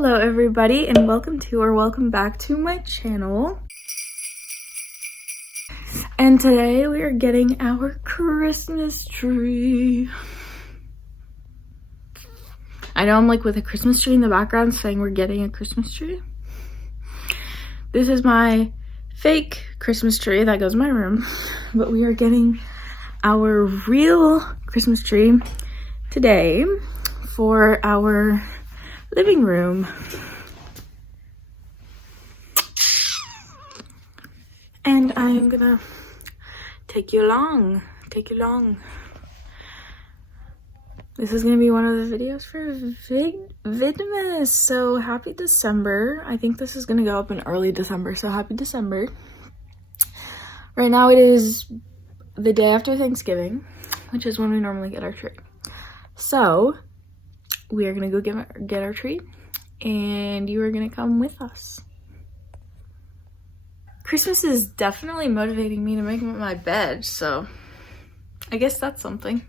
Hello everybody, and welcome back to my channel. And today we are getting our Christmas tree. I know I'm like with a Christmas tree in the background saying we're getting a Christmas tree. This is my fake Christmas tree that goes in my room, but we are getting our real Christmas tree today for our living room. And I am gonna take you along. This is gonna be one of the videos for VLOGMAS. So happy December. I think this is gonna go up in early December, so happy December. Right now it is the day after Thanksgiving, which is when we normally get our tree. So we are gonna go get our tree, and you are gonna come with us. Christmas is definitely motivating me to make my bed, so I guess that's something.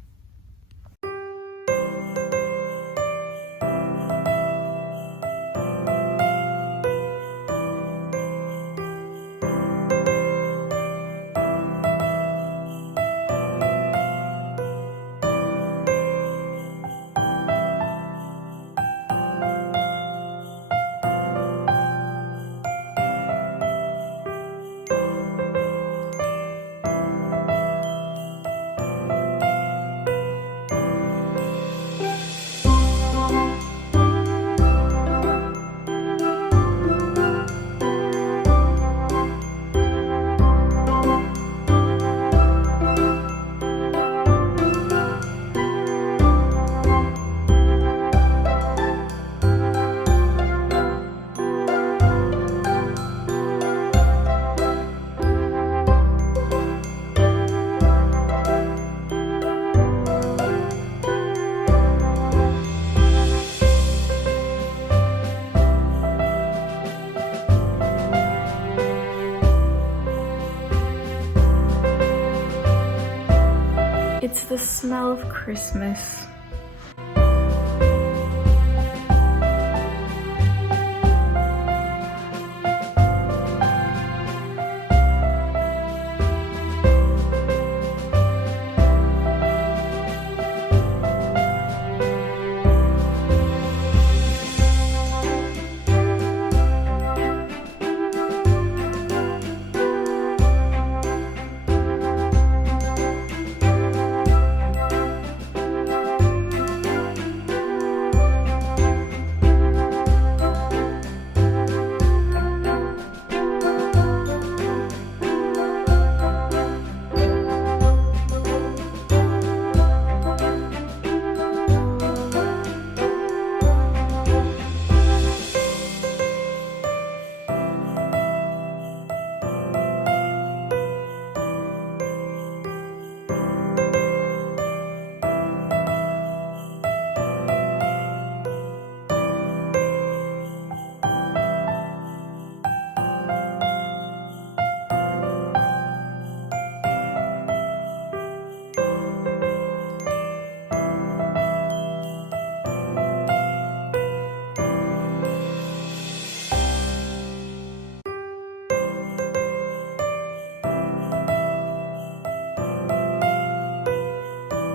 It's the smell of Christmas.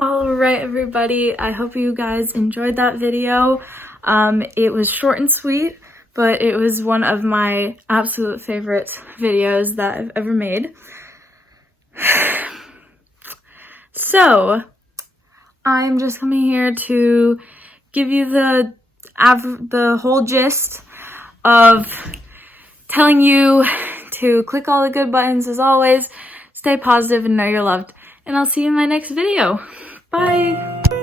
Alright everybody, I hope you guys enjoyed that video. It was short and sweet, but it was one of my absolute favorite videos that I've ever made. So, I'm just coming here to give you the whole gist of telling you to click all the good buttons as always, stay positive and know you're loved, and I'll see you in my next video. Bye!